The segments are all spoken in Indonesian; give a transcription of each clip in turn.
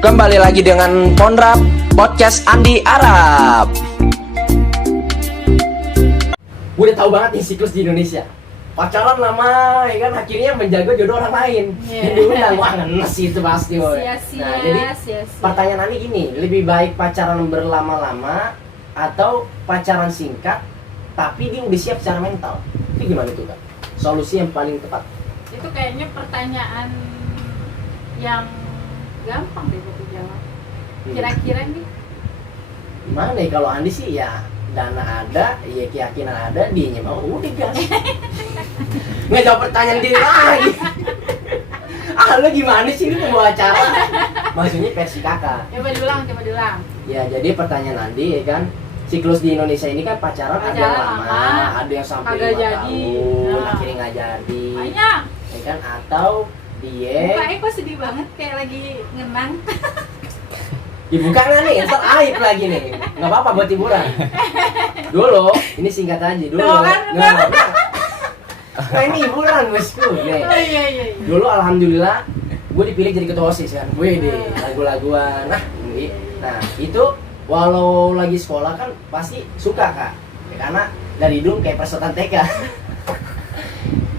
Kembali lagi dengan Ponrap Podcast Andi Arab. Gue udah tahu banget nih siklus di Indonesia. Pacaran lama, ya kan, akhirnya menjaga jodoh orang lain. Yang diundang, wah ngenes itu pasti. Sia-sia, Nah, jadi sia-sia. pertanyaan Andi gini, lebih baik pacaran berlama-lama atau pacaran singkat tapi dia udah siap secara mental? Itu gimana tuh, Kak? Solusi yang paling tepat? Itu kayaknya pertanyaan yang gampang deh buat dijawab. Kira-kira nih, Gimana ya, kalau Andi sih ya dana ada, ya keyakinan ada, dianya mau udah gas. Nggak jawab pertanyaan diri lagi. Lu gimana sih, lu mau acara? Maksudnya versi kakak. coba diulang. Ya jadi pertanyaan Andi ya kan, siklus di Indonesia ini kan pacaran ada yang Pacaran lama, lama, ada yang sampai kagak 5 jadi. tahun, Nah. akhirnya nggak jadi. Banyak. Ya kan, atau dia Mukanya kok sedih banget kayak lagi ngenang. dibuka nggak nih, ntar aib lagi nih. Nggak apa-apa buat hiburan. Dulu, ini singkat aja dulu. Tuh kan, Nah ini hiburan bosku nih. Oh iya. Dulu alhamdulillah gue dipilih jadi ketua OSIS kan. Gue deh lagu-laguan. Nah itu walau lagi sekolah kan pasti suka, Kak. Ya, karena dari hidung kayak peserta TK.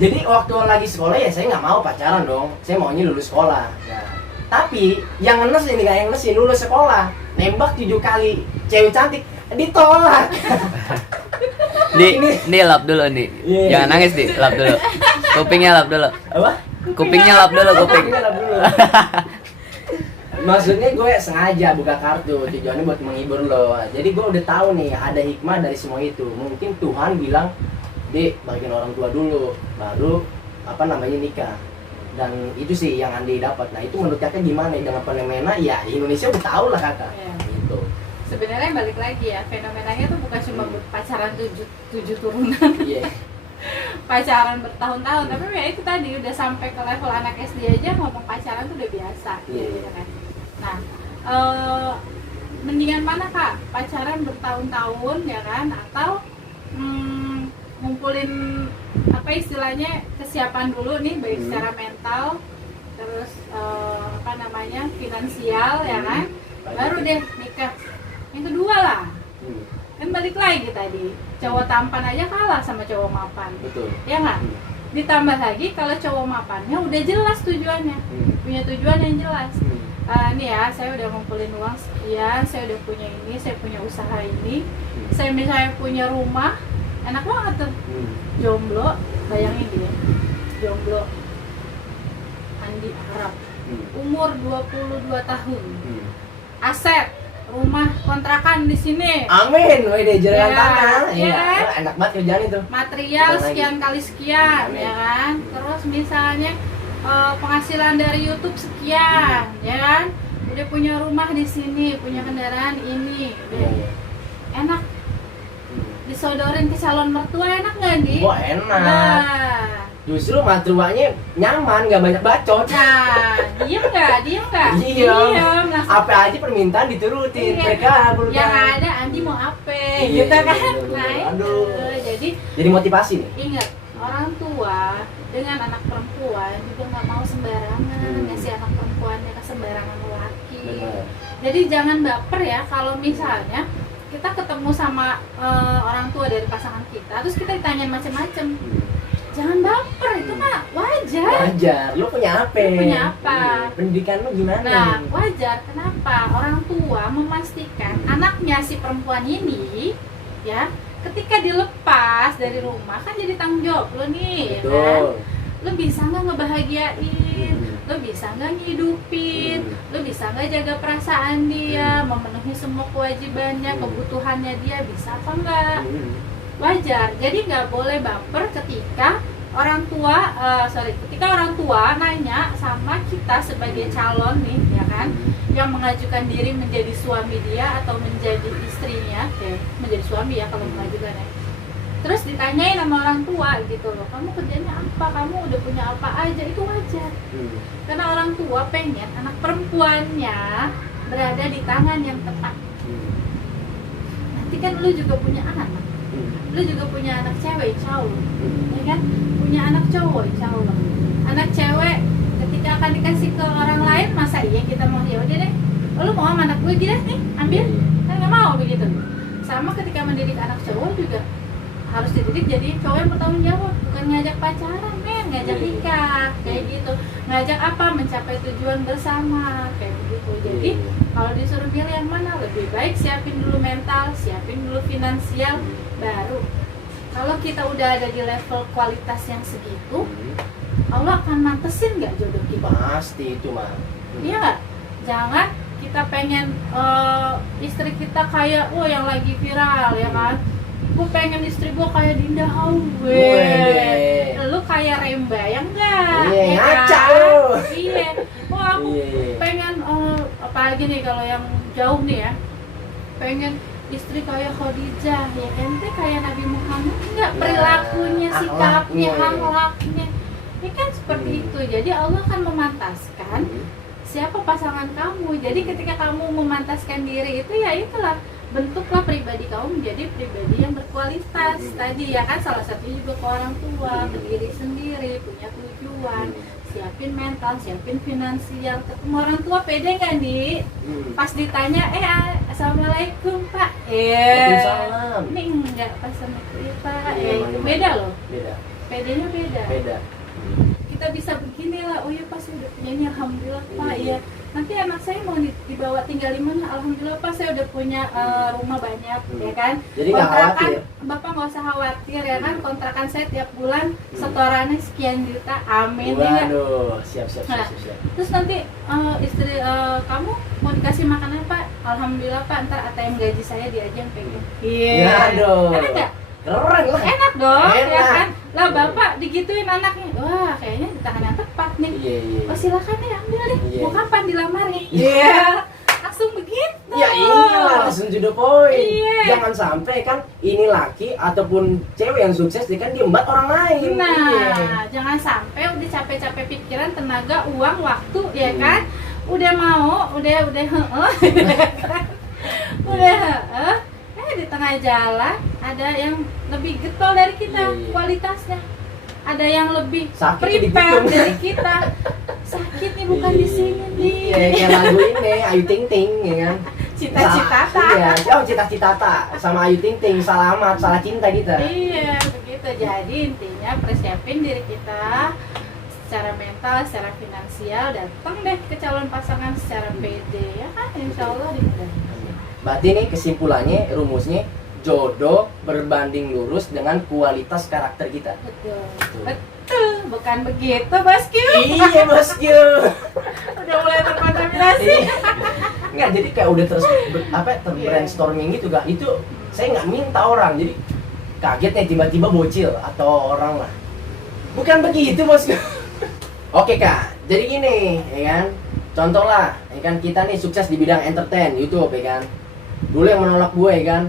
Jadi waktu lagi sekolah ya saya nggak mau pacaran dong. Saya maunya lulus sekolah. Nah, tapi yang ngenes ini nggak yang ngenesin, lulus sekolah nembak 7 kali cewek cantik ditolak. Di lap dulu nih. Iya. Jangan nangis di, lap dulu. Kupingnya lap dulu. Apa? Kupingnya lap dulu, kuping. Kupingnya dulu. Maksudnya gue sengaja buka kartu, tujuannya buat menghibur lo. Jadi gue udah tahu nih ada hikmah dari semua itu. Mungkin Tuhan bilang, "Dek, bagian orang tua dulu, baru nikah." Dan itu sih yang Andi dapat. Nah itu menurut kakak gimana dengan fenomena? Ya Indonesia udah tahu lah kakak. Iya. Gitu. Sebenarnya balik lagi ya, fenomenanya tuh bukan cuma pacaran tujuh turunan. Iya. Pacaran bertahun-tahun, tapi ya itu tadi udah sampai ke level anak SD aja ngomong pacaran tuh udah biasa. Iya. Gitu kan. Nah, mendingan mana Kak? Pacaran bertahun-tahun ya kan, atau ngumpulin apa istilahnya kesiapan dulu nih, baik secara mental, terus finansial ya kan, baru deh nikah. Yang kedua lah, kan balik lagi tadi, cowok tampan aja kalah sama cowok mapan, Betul. ya nggak? Ditambah lagi kalau cowok mapannya udah jelas tujuannya, punya tujuan yang jelas. Nih ya, saya udah ngumpulin uang sekian, saya udah punya ini, saya punya usaha ini, saya misalnya punya rumah, enak banget tuh. Jomblo, bayangin dia, jomblo Andi Arab, umur 22 tahun, aset rumah kontrakan di sini, Amin, wede Ya, jalan tangan. ya. Enak banget kerjaan itu. material Bukan sekian lagi. kali sekian, Amin. ya kan. Terus misalnya penghasilan dari YouTube sekian, ya kan. Udah punya rumah di sini, punya kendaraan ini, udah enak. Disodorin ke calon mertua enak nggak nih? Wah enak. Nah, Justru mertuanya nyaman, nggak banyak bacot. nah, diem nggak? Diem. Langsung. Apa aja permintaan diturutin. Iya. Mereka kabur Yang kan. ada Andi mau apa, Iya, gitu kan? bener-bener. Nah itu, Aduh. jadi Jadi motivasi nih. ingat, orang tua dengan anak perempuan juga nggak mau sembarangan ngasih anak perempuannya ke sembarangan laki. Benar. Jadi jangan baper ya kalau misalnya kita ketemu sama orang tua dari pasangan kita, terus kita ditanyain macem-macem. Jangan baper, itu mah wajar. Wajar. Lu punya apa? Lu punya apa? Pendidikan lu gimana? Nah, wajar. Kenapa? Orang tua memastikan anaknya si perempuan ini, ya, ketika dilepas dari rumah kan jadi tanggung jawab lo nih, ya kan? Betul. Lo bisa nggak ngebahagiain, lo bisa nggak ngidupin, lo bisa nggak jaga perasaan dia, memenuhi semua kewajibannya, kebutuhannya dia, bisa apa enggak? Wajar. Jadi nggak boleh baper ketika ketika orang tua nanya sama kita sebagai calon nih, ya kan, yang mengajukan diri menjadi suami dia atau menjadi istrinya, menjadi suami ya kalau mengajukan ya. Terus ditanyain sama orang tua gitu loh, kamu kerjanya apa, kamu udah punya apa aja, itu wajar. Karena orang tua pengen anak perempuannya berada di tangan yang tepat. Nanti kan lu juga punya anak, lu juga punya anak cewek, insya Allah, ya kan, punya anak cowok, insya Allah. Anak cewek ketika akan dikasih ke orang lain, masa iya kita mau ya udah deh lu mau sama anak gue gini nih ambil, kan nggak mau begitu. Sama ketika mendidik anak cowok juga harus dididik jadi cowok yang bertanggung jawab, bukan ngajak pacaran men, ngajak nikah kayak gitu, ngajak apa mencapai tujuan bersama kayak gitu. Jadi kalau disuruh pilih yang mana, lebih baik siapin dulu mental, siapin dulu finansial, baru kalau kita udah ada di level kualitas yang segitu, Allah akan mantesin nggak jodoh kita? Pasti itu mah. Iya nggak? Jangan kita pengen istri kita kayak yang lagi viral ya kan, gue pengen istri gue kayak Dinda Hawe, lu kayak Rembayang nggak? Iya, ya ngaca kan? lu. Iya, aku pengen apalagi nih kalau yang jauh nih ya, pengen istri kayak Khadijah, ya ente kayak Nabi Muhammad enggak, perilakunya, sikapnya, akhlaknya, ya kan seperti itu. Jadi Allah kan memantaskan siapa pasangan kamu. Jadi ketika kamu memantaskan diri itu, ya itulah, bentuklah pribadi kamu menjadi pribadi yang berkualitas tadi ya kan. Salah satunya juga ke orang tua, ke diri sendiri, punya tujuan, siapin mental, siapin finansial. Ketemu orang tua pede nggak nih? Pas ditanya assalamualaikum pak, Waalaikumsalam. ini enggak pas sama kita, itu beda loh, pedenya beda. Kita bisa begini lah, oh iya pas udah punya ini, alhamdulillah pak, ya nanti anak saya mau dibawa tinggal di mana, alhamdulillah pak saya udah punya rumah banyak, ya kan. Jadi nggak khawatir. Bapak nggak usah khawatir ya kan, kontrakan saya tiap bulan setorannya sekian juta, amin. Waduh, siap. Terus nanti istri kamu mau dikasih makan apa? Alhamdulillah pak, ntar ATM gaji saya dia aja yang pegang. Iya. Aduh. Enak nggak? Keren lah. Enak dong, Enak. ya kan? Lah bapak digituin anaknya, wah kayaknya di tangan yang tepat nih. Iya. Oh silakan deh ambil deh. Iya. Mau kapan dilamarin? Iya. Langsung begitu. Ya iyalah, langsung to the point. Iya. Jangan sampai kan ini laki ataupun cewek yang sukses dia kan diembat orang lain. Nah, Iya. jangan sampai udah capek-capek pikiran, tenaga, uang, waktu, ya kan? Udah mau, udah di tengah jalan ada yang lebih getol dari kita, Iya. kualitasnya. Ada yang lebih Sakit prepare di dari kita. Sakitnya bukan di sini nih. Iya, kayak lagu ini Ayu Ting Ting ya kan. Cita-cita. Iya, cita-cita sama Ayu Ting Ting, salah cinta kita. Iya, begitu. Jadi intinya persiapin diri kita secara mental, secara finansial, datang deh ke calon pasangan secara pede, ya kan? Insya Allah dimudahkan. Berarti nih kesimpulannya, rumusnya jodoh berbanding lurus dengan kualitas karakter kita. Betul, bukan begitu bosku. Iya bosku. Udah mulai terkontaminasi. Enggak, jadi kayak udah brainstorming gitu kak. Itu saya nggak minta orang, jadi kaget nih tiba-tiba bocil atau orang lah. Bukan begitu bosku. Oke kak, jadi gini, ya kan? Contoh lah, ya kan kita nih sukses di bidang entertain, YouTube, ya kan? Dulu yang menolak gue, ya kan?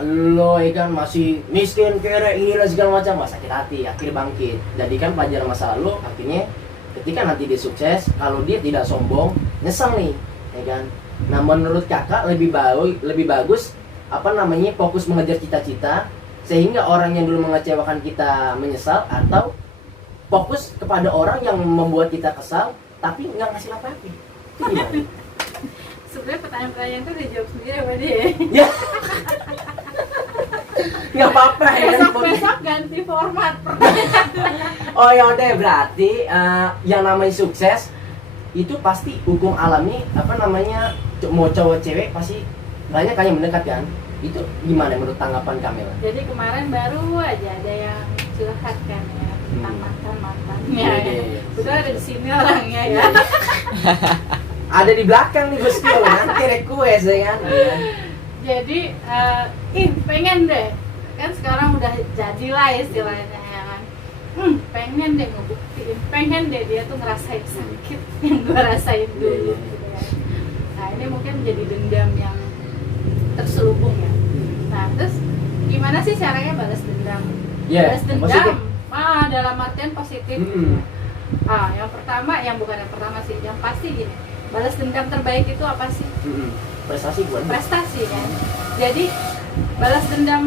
Lo ya kan masih miskin, kere, inilah segala macam, sakit hati, akhirnya bangkit. Jadikan pelajaran masa lalu, akhirnya ketika nanti dia sukses, kalau dia tidak sombong, nyesel nih, ya kan? Nah menurut kakak lebih bagus fokus mengejar cita-cita sehingga orang yang dulu mengecewakan kita menyesal, atau fokus kepada orang yang membuat kita kesal tapi nggak ngasih apa-apa? Itu gimana? Sebenarnya pertanyaan-pertanyaan itu udah jawab sendiri sama dia. Ya. Nggak apa-apa ya. Besok ganti format. Oh ya udah, berarti yang namanya sukses itu pasti hukum alami mau cowok cewek pasti banyak kan yang mendekat kan. Itu gimana menurut tanggapan Kamila? Jadi kemarin baru aja ada yang curhat kan ya tentang mantannya. Iya. Udah ada di sini orangnya ya. Ada di belakang nih bosku, nanti request ya kan. Jadi pengen deh, kan sekarang udah jadilah istilahnya ya kan. Pengen deh ngebuktiin, pengen deh dia tuh ngerasain sakit yang gue rasain dulu. Gitu kan. Nah ini mungkin menjadi dendam yang terselubung ya. Nah terus gimana sih caranya balas dendam? Balas dendam positif. Dalam artian positif. Yang pertama, yang bukan yang pertama sih, yang pasti gini, balas dendam terbaik itu apa sih? Prestasi bukan? Prestasi kan. Jadi balas dendam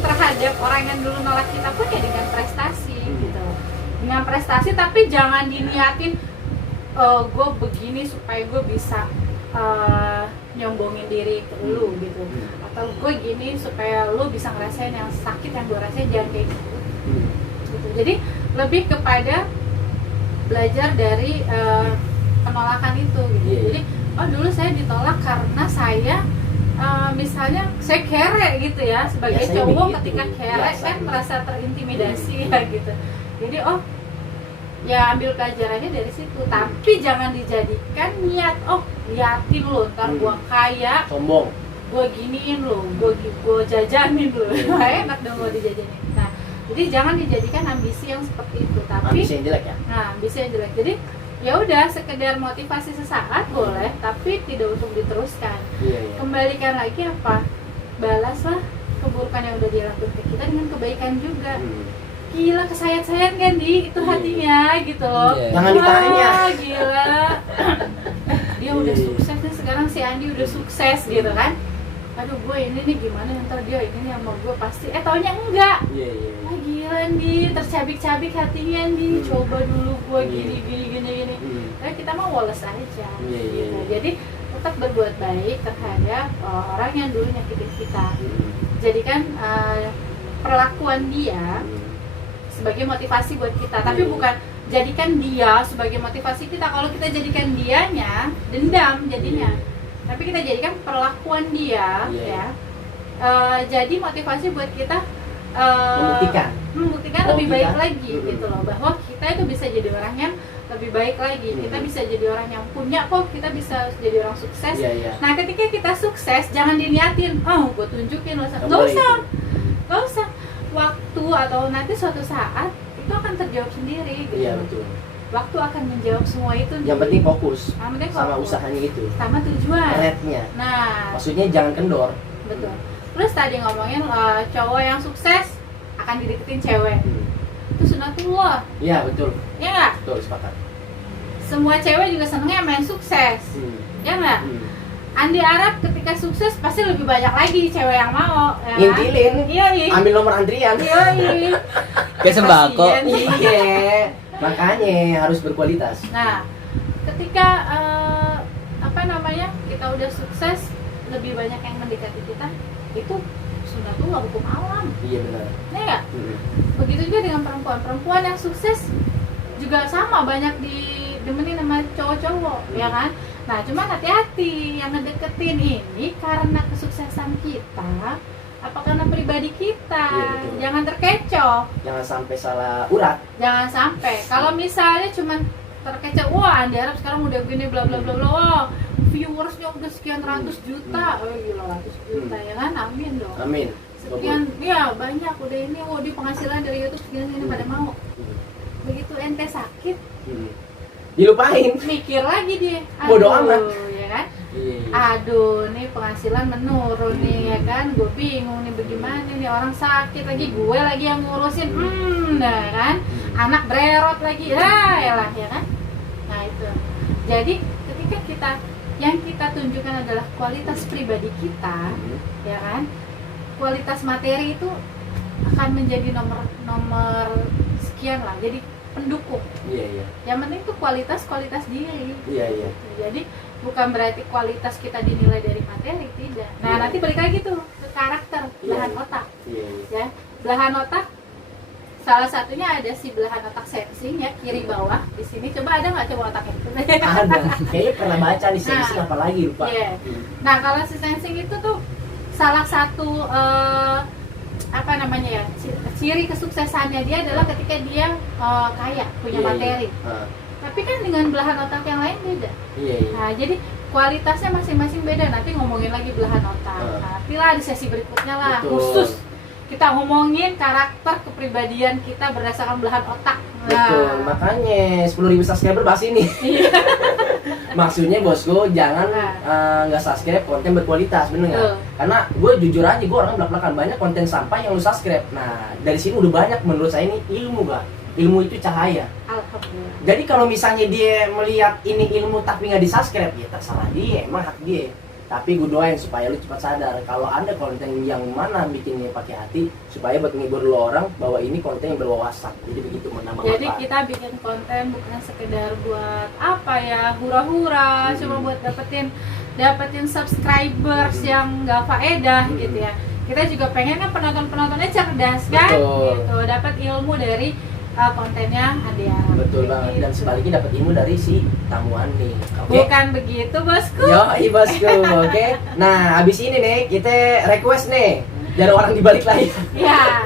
terhadap orang yang dulu nolak kita pun ya dengan prestasi gitu. Dengan prestasi, tapi jangan diniatin gue begini supaya gue bisa nyombongin diri ke lu gitu, atau gue gini supaya lu bisa ngerasain yang sakit yang gue rasain, jangan kayak gitu. Gitu. Jadi lebih kepada belajar dari penolakan itu gitu. Jadi oh dulu saya ditolak karena saya misalnya saya kere gitu ya, sebagai Biasanya cowok begitu. ketika kere Biasa. kan merasa terintimidasi ya gitu. Jadi oh ya ambil pelajarannya dari situ, tapi jangan dijadikan niat, oh liatin lo ntar gua kaya, Sombong. gua giniin lo, gua jajanin lo. Enak dong gua dijajanin. Nah jadi jangan dijadikan ambisi yang seperti itu, tapi Ambisi yang jelek ya. nah ambisi yang jelek. Jadi ya udah sekedar motivasi sesaat boleh, tapi tidak untuk diteruskan. Iya. Kembalikan lagi apa, balaslah keburukan yang udah dia lakukan ke kita dengan kebaikan juga. Gila, kesayat-sayat kan di itu hatinya gitu loh. Iya. Jangan Wah, ditanya. gila. Dia udah Iya. sukses nih sekarang, si Andi udah sukses gitu kan. Aduh gue ini nih gimana, ntar dia ini nih sama gue pasti, taunya enggak. Iya. Wah gila Andi, tercabik-cabik hatinya Andi. Coba dulu gue gini. Nah, kita mah woles aja gitu. Jadi tetap berbuat baik terhadap orang yang dulu nyakitin kita. Jadikan perlakuan dia sebagai motivasi buat kita, tapi bukan jadikan dia sebagai motivasi kita. Kalau kita jadikan dianya dendam jadinya, tapi kita jadikan perlakuan dia ya jadi motivasi buat kita membuktikan lebih baik lagi gitu loh, bahwa kita itu bisa jadi orang yang lebih baik lagi, kita bisa jadi orang yang punya kok, kita bisa jadi orang sukses. Nah ketika kita sukses jangan diniatin, oh gue tunjukin loh, nggak usah. Waktu atau nanti suatu saat itu akan terjawab sendiri gitu. Iya betul. Waktu akan menjawab semua itu. Yang penting fokus penting sama fokus. usahanya itu. Sama tujuan. Rednya. Nah, Maksudnya jangan kendor. betul. Terus tadi ngomongin cowok yang sukses akan dideketin cewek. Itu sunatullah. Iya betul. Ya nggak? Betul, sepakat. Semua cewek juga senengnya main sukses. Ya nggak? Andi Arab ketika sukses pasti lebih banyak lagi cewek yang mau. Ya kan? Intilin. Iya. Ambil nomor antrian. Iya. Kayak sembako. Kasian. Iya. Makanya harus berkualitas. Nah, ketika kita udah sukses, lebih banyak yang mendekati kita, itu sunatullah, hukum alam. Iya benar. Ya nggak? Begitu juga dengan perempuan yang sukses juga sama, banyak didemenin sama cowok-cowok, ya kan? Nah, cuman hati-hati yang ngedeketin ini karena kesuksesan kita, apa karena pribadi kita. Iya, betul. Jangan terkecoh. Jangan sampai salah urat. Jangan sampai. Kalau misalnya cuman terkecoh, wah Andi Arab sekarang udah gini bla bla bla bla, wah viewersnya udah sekian ratus juta, oh gila ratus juta ya kan, amin dong. Amin. Sekian, ya banyak udah ini, wah di penghasilan dari YouTube sekian ini pada mau. Begitu ente sakit, Dilupain. mikir lagi dia. Bodo amat. Ya kan? Iya. Aduh, nih penghasilan menurun nih ya kan, gue bingung nih bagaimana nih, orang sakit lagi, gue lagi yang ngurusin, nah kan, anak bererot lagi, lah ya kan. Nah itu, jadi ketika yang kita tunjukkan adalah kualitas pribadi kita, ya kan, kualitas materi itu akan menjadi nomor sekian lah, jadi pendukung. Iya. Yang penting tuh kualitas diri. Iya. Jadi bukan berarti kualitas kita dinilai dari materi, tidak. Nah, nanti balik lagi tuh ke karakter, belahan otak. Iya. Ya, belahan otak salah satunya ada si belahan otak sensing ya, kiri bawah di sini. Coba ada nggak coba otaknya? Ada. Kayaknya pernah baca di sensing Nah, apalagi lupa. Iya. Nah, kalau si sensing itu tuh salah satu ciri kesuksesannya dia adalah ketika dia kaya, punya materi. Tapi kan dengan belahan otak yang lain beda. Iya. Nah, jadi kualitasnya masing-masing beda. Nanti ngomongin lagi belahan otak. Nanti lah di sesi berikutnya lah. Betul. Khusus kita ngomongin karakter kepribadian kita berdasarkan belahan otak. Betul. Makanya 10.000 subscriber bahas ini. Maksudnya bosku jangan nggak subscribe konten berkualitas, bener nggak? Betul. Karena gue jujur aja, gue orang belak-belakan banyak konten sampah yang lu subscribe. Nah dari sini udah banyak menurut saya ini ilmu gak? Ilmu itu cahaya. Alhamdulillah. Jadi kalau misalnya dia melihat ini ilmu tapi nggak di subscribe, ya terserah dia, emang hak dia. Tapi gue doain supaya lu cepat sadar kalau ada konten yang mana bikinnya pakai hati, supaya buat menghibur lu orang bahwa ini konten yang berwawasan. Jadi begitu menambah Jadi manfaat. kita bikin konten bukan sekedar buat apa ya, hura-hura, cuma buat dapetin dapetin subscribers yang nggak faedah gitu ya. Kita juga pengen kan penontonnya cerdas kan, Betul. gitu, dapat ilmu dari kontennya Adia. Betul banget. Dan sebaliknya dapat ilmu dari si tamu Andi. Oke. Bukan begitu bosku. Yo, bosku. Oke. Nah, abis ini nih kita request nih dari orang di balik layar. Ya.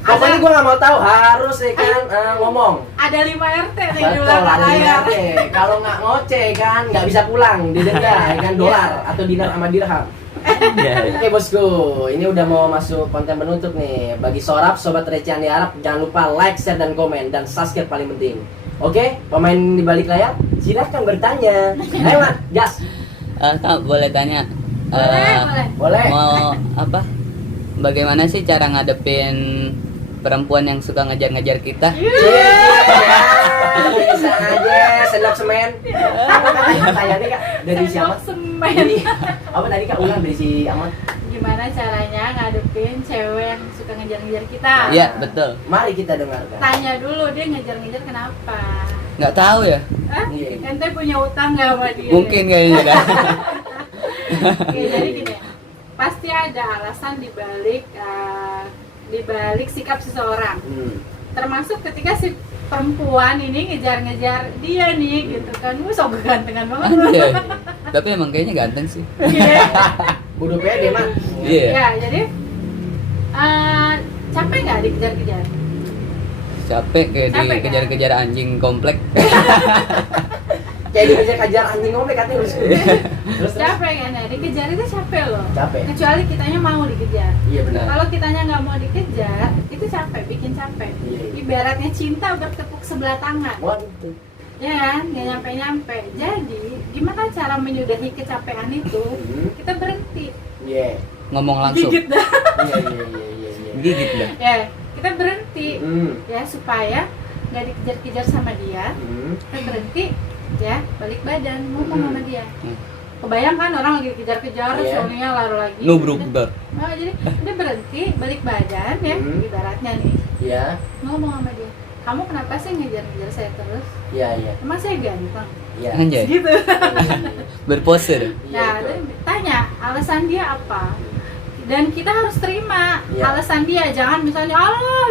Pokoknya gue nggak mau tahu, harus ya kan ngomong. Ada 5 RT nih di Betul, belakang ada layar. RT. Kalau nggak ngoceh kan nggak bisa pulang, didenda ya kan dolar atau dinar sama dirham. Oke bosku, ini udah mau masuk konten penutup nih. Bagi Sorap, Sobat Recehan di Arab, jangan lupa like, share, dan komen. Dan subscribe paling penting. Oke, pemain di balik layar, silahkan bertanya. Ayo Mat, gas. Kak, boleh tanya? Boleh. Boleh. Mau apa? Bagaimana sih cara ngadepin perempuan yang suka ngejar-ngejar kita? Bisa aja, sendok semen. Apa tanya nih kak? Dari siapa? Sendok semen. Dari, apa tadi kak ulang dari si Ahmad? Gimana caranya ngadepin cewek yang suka ngejar-ngejar kita? Iya, betul. Mari kita dengarkan. Tanya dulu dia ngejar-ngejar kenapa? Nggak tahu ya? Hah? Iya. Ente punya utang nggak sama dia? Mungkin kayaknya kan. Oke, jadi gini ya, pasti ada alasan dibalik sikap seseorang. Termasuk ketika si perempuan ini ngejar-ngejar dia nih, gitu kan. Sok gantengan banget. Iya. Tapi emang kayaknya ganteng sih. Iya. Udah pede mah. Iya. Ya, jadi capek nggak dikejar-kejar? Capek kayak Capek, kan? dikejar-kejar anjing komplek. Kayak dikejar-kejar anjing ngomong katanya terus. Capek kan ya, dikejar itu capek loh. Capek. Kecuali kitanya mau dikejar. Iya benar. Kalau kitanya nggak mau dikejar, itu capek, bikin capek. Iya. Ibaratnya cinta bertepuk sebelah tangan. Waduh. Ya kan, nggak nyampe-nyampe. Jadi, gimana cara menyudahi kecapean itu? Kita berhenti. Iya. Ngomong langsung. Gigit dah. Iya. Gigit dah. Ya, kita berhenti. Hmm. Ya, supaya nggak dikejar-kejar sama dia. Kita berhenti, ya, balik badan, ngomong sama dia. Kebayang kan orang lagi dikejar-kejar, Iya. suaminya lari lagi. Nubruk dar. Oh, jadi dia berhenti, balik badan ya, ibaratnya nih. Iya. Ngomong sama dia, kamu kenapa sih ngejar-ngejar saya terus? Iya. Emang saya ganteng? Iya. Anjay. Gitu. Berpose. Nah, Iya. tanya alasan dia apa, dan kita harus terima Iya. alasan dia. Jangan misalnya Allah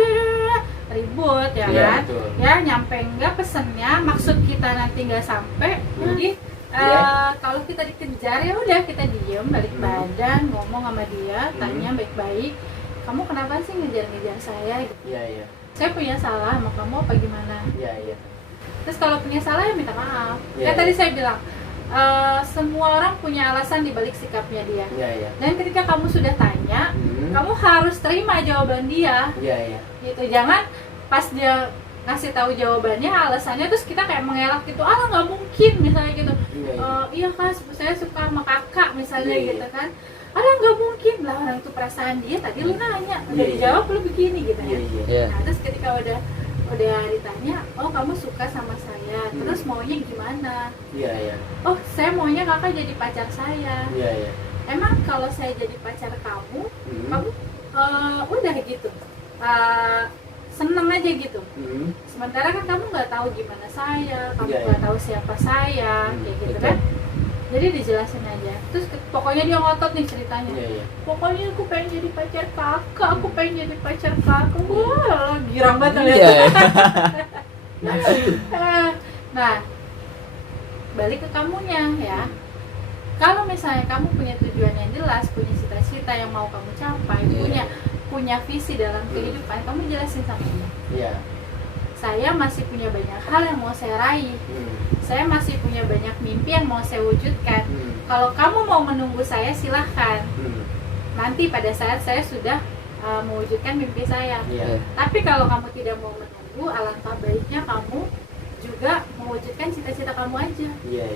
ribut ya Iya, kan, betul. ya nyampe enggak pesennya, maksud kita nanti nggak sampai. Jadi Iya. kalau kita dikejar ya udah kita diem, balik badan, ngomong sama dia, tanya baik-baik, kamu kenapa sih ngejar-ngejar saya? Iya. Saya punya salah sama kamu apa gimana? Iya. Terus kalau punya salah ya minta maaf. Iya, Kan tadi iya. saya bilang semua orang punya alasan di balik sikapnya dia. Iya. Dan ketika kamu sudah tanya, kamu harus terima jawaban dia. Iya. Gitu. Jangan pas dia ngasih tahu jawabannya, alasannya terus kita kayak mengelak gitu. Ah, nggak mungkin misalnya gitu. Iya Kak, saya suka sama kakak misalnya Iya. gitu kan. Ada nggak mungkin lah, orang itu perasaan dia tadi lu nanya, udah Iya. dijawab lu begini gitu ya. Iya. Nah, terus ketika udah ditanya, oh kamu suka sama saya, terus maunya gimana? Iya. Oh saya maunya kakak jadi pacar saya. Iya. Emang kalau saya jadi pacar kamu, kamu udah gitu, seneng aja gitu. Sementara kan kamu nggak tahu gimana saya, kamu Iya, nggak iya. tahu siapa saya, kayak gitu betul. kan. Jadi dijelasin aja. Terus pokoknya dia ngotot nih ceritanya. Iya. Pokoknya aku pengen jadi pacar kakak, aku pengen jadi pacar kakak. Wah, girang banget Iya. lihat. Nah, Nah, balik ke kamunya ya. Kalau misalnya kamu punya tujuan yang jelas, punya cita-cita yang mau kamu capai, Iya. punya visi dalam kehidupan, kamu jelasin sama dia. Iya. Saya masih punya banyak hal yang mau saya raih. Saya masih punya banyak mimpi yang mau saya wujudkan. Kalau kamu mau menunggu saya, silahkan. Nanti pada saat saya sudah mewujudkan mimpi saya. Iya. Tapi kalau kamu tidak mau menunggu, alangkah baiknya kamu juga mewujudkan cita-cita kamu aja. Iya.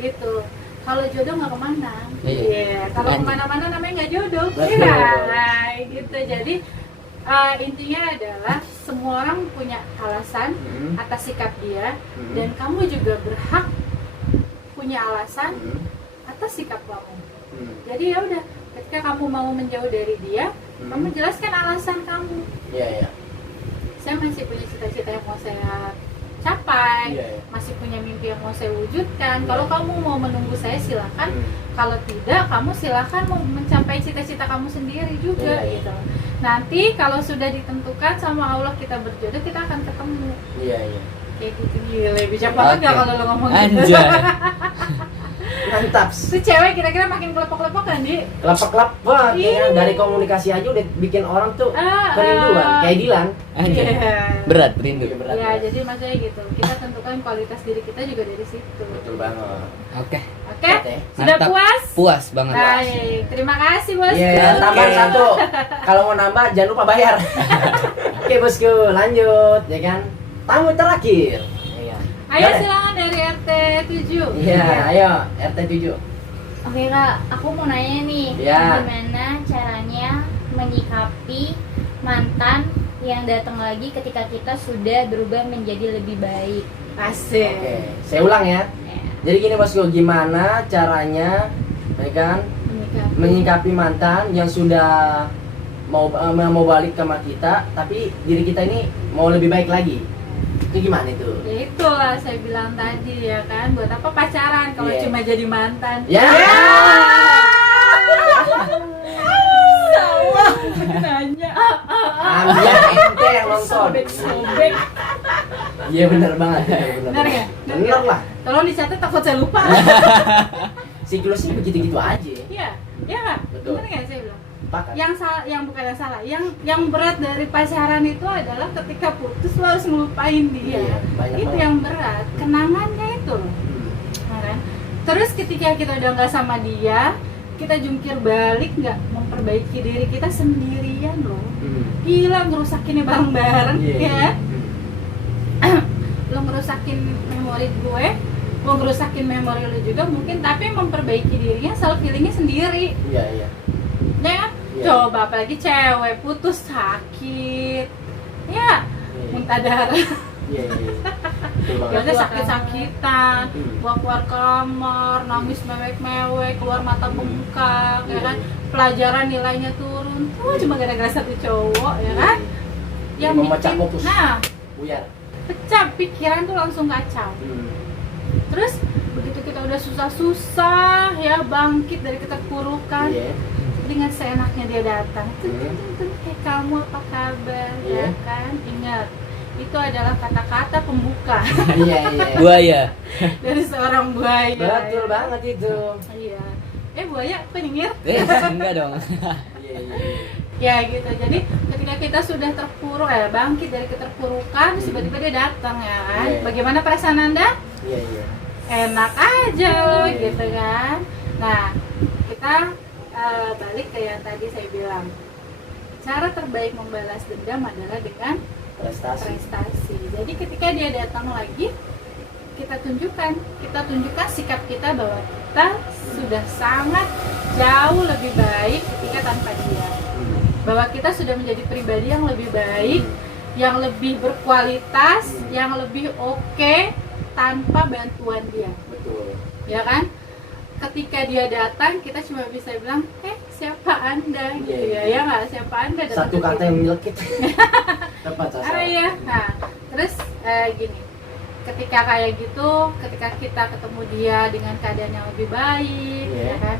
Gitu. Kalau jodoh nggak kemana. Iya. Kalau Lanjut. kemana-mana namanya nggak jodoh. Betul. Iya. Gitu. Jadi intinya adalah semua orang punya alasan atas sikap dia, dan kamu juga berhak punya alasan atas sikap kamu. Jadi ya udah, ketika kamu mau menjauh dari dia, kamu jelaskan alasan kamu. Iya. Saya masih punya cita-cita yang mau saya capai, Iya, iya. masih punya mimpi yang mau saya wujudkan. Kalau kamu mau menunggu saya silakan, kalau tidak kamu silakan mau mencapai cita-cita kamu sendiri juga Iya, iya. gitu. Nanti kalau sudah ditentukan sama Allah kita berjodoh, kita akan ketemu. Iya, iya. Kayak gitu. Gila, bijak banget Oke. gak kalau lo ngomong gitu. Anjay. Mantap. Itu cewek kira-kira makin kelepok-kelepok kan, Di? Kelapa-kelapa ya kan? Iya. Dari komunikasi aja udah bikin orang tuh Ah, kerinduan. ah. Kayak Dilan. Anjay. Iya. Berat rindu. Iya, berat. Ya, jadi maksudnya gitu. Kita tentukan kualitas diri kita juga dari situ. Betul banget. Oke. Oke? Oke. Sudah Mantap. puas? Puas banget. Baik, terima kasih bosku. Iya, tambahan Oke. satu. Kalau mau nambah jangan lupa bayar. Oke, bosku, lanjut ya kan. Tamu terakhir. Iya. Ayo Boleh? silakan dari RT 7. Iya, ayo RT 7. Oke kak, aku mau nanya nih, Ya. gimana caranya menyikapi mantan yang datang lagi ketika kita sudah berubah menjadi lebih baik? Asik. Oke, saya ulang ya. Ya. Jadi gini bosku, gimana caranya ya kan menyikapi mantan yang sudah mau balik sama kita, tapi diri kita ini mau lebih baik lagi. Itu gimana itu? Ya itulah saya bilang tadi ya kan, buat apa pacaran kalau Iya. cuma jadi mantan? Ya. Allah nanya. Ambil ente yang nonton. Sobek. Iya benar banget. Benar nggak? Benar lah. Tolong dicatat takut saya lupa. Siklusnya begitu-gitu aja. Iya, iya nggak? Betul. Benar nggak saya bilang? Pakat. Yang salah, yang bukan yang salah, yang berat dari pacaran itu adalah ketika putus lo harus ngelupain dia. Iya, banyak Itu banget. yang berat, kenangannya itu loh. Ya kan? Terus ketika kita udah nggak sama dia, kita jungkir balik nggak memperbaiki diri kita sendirian loh. Gila, ngerusakinnya bareng-bareng Iya. ya. Lo ngerusakin memori gue, gue ngerusakin memori lo juga mungkin, tapi memperbaiki dirinya, self healingnya sendiri. Iya, iya. Ya kan? Iya. Coba apalagi cewek putus sakit, ya muntah darah, Iya, iya. Betul banget. biasanya sakit-sakitan, gua keluar kamar, nangis mewek-mewek, keluar mata bengkak, ya kan? Pelajaran nilainya turun, cuma gara-gara satu cowok, ya kan? Yang Memecah bikin, fokus. nah, Buyar. pecah pikiran tuh langsung kacau. Terus begitu kita udah susah-susah, ya bangkit dari keterpurukan, Iya. dengan seenaknya dia datang, Hmm. kamu apa kabar, Iya. ya kan? Ingat, itu adalah kata-kata pembuka Iya, iya. Buaya. dari seorang buaya. Betul ya. banget itu. Iya. Buaya kok nyengir? Enggak dong. Iya, iya. Ya gitu. Jadi ketika kita sudah terpuruk, bangkit dari keterpurukan, terus tiba-tiba dia datang, ya kan? Iya. Bagaimana perasaan Anda? Iya, iya. Enak aja loh, Iya. gitu kan? Nah, kita balik ke yang tadi saya bilang. Cara terbaik membalas dendam adalah dengan prestasi. Jadi ketika dia datang lagi, kita tunjukkan sikap kita bahwa kita sudah sangat jauh lebih baik ketika tanpa dia. Bahwa kita sudah menjadi pribadi yang lebih baik, yang lebih berkualitas, yang lebih oke tanpa bantuan dia. Betul. Ya kan? Ketika dia datang, kita cuma bisa bilang, siapa Anda? Gitu Iya, ya nggak? Siapa Anda? Dan Satu kata yang menyelkit. Tepat sasaran. ya. Nah, terus gini, ketika kayak gitu, ketika kita ketemu dia dengan keadaan yang lebih baik, Iya. ya kan?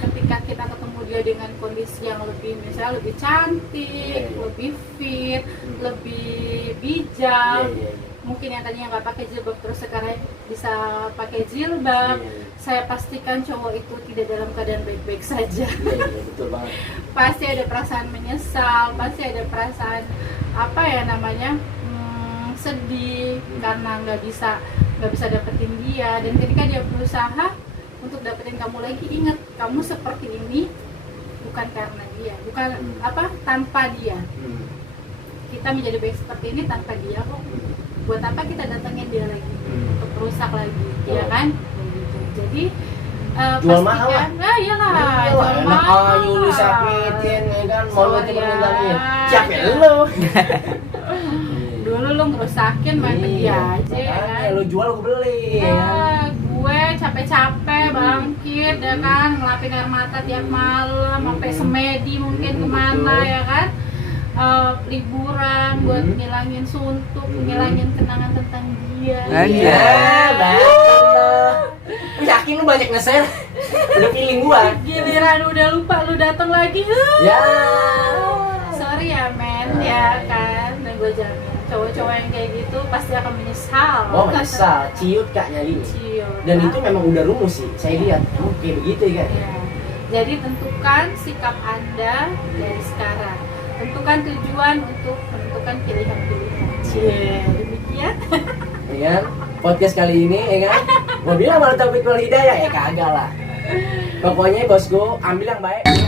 Ketika kita ketemu dia dengan kondisi yang lebih, misalnya lebih cantik, Iya. lebih fit, lebih Iya, bijak, iya, iya. mungkin yang tadinya nggak pakai jilbab terus sekarang bisa pakai jilbab. Iya, iya. Saya pastikan cowok itu tidak dalam keadaan baik-baik saja. Iya, iya, betul banget. Pasti ada perasaan menyesal, pasti ada perasaan apa ya namanya, sedih karena nggak bisa dapetin dia. Dan ketika dia berusaha untuk dapetin kamu lagi, ingat kamu seperti ini bukan karena dia, bukan tanpa dia. Kita menjadi baik seperti ini tanpa dia kok. Buat apa kita datangin dia lagi untuk merusak lagi, ya kan? Begitu. Jadi Jual mahal lah. pastikan, iyalah, Iya, jual enak mahal. aja lu sakitin ya kan, mau lu Sorry cepet ya. nilainya. Siapa Iya. lu? Dulu lu ngerusakin main pergi aja, ya kan? Lu jual gue beli ya. Gue capek-capek bangkit, ya kan, ngelapin air mata tiap malam, sampai semedi mungkin kemana, betul. ya kan? liburan buat ngilangin suntuk, ngilangin kenangan tentang dia. Anjay. Iya, betul. Yakin lu banyak nge-share? Udah feeling gua. Giliran udah lupa lu datang lagi. Ya. Sorry ya men, ya kan. Dan gue jamin cowok-cowok yang kayak gitu pasti akan menyesal. Oh, menyesal. Ciut Kak nyali. Ciut. Dan itu memang udah rumus sih. Saya lihat. Oke, begitu ya, Kak. Ya. Jadi tentukan sikap Anda dari sekarang. Tentukan tujuan untuk menentukan pilihan-pilihan. Cie, demikian. Ya kan? Podcast kali ini ya kan. Gua bilang malah topik wal hidayah ya kagak lah. Pokoknya bosku ambil yang baik.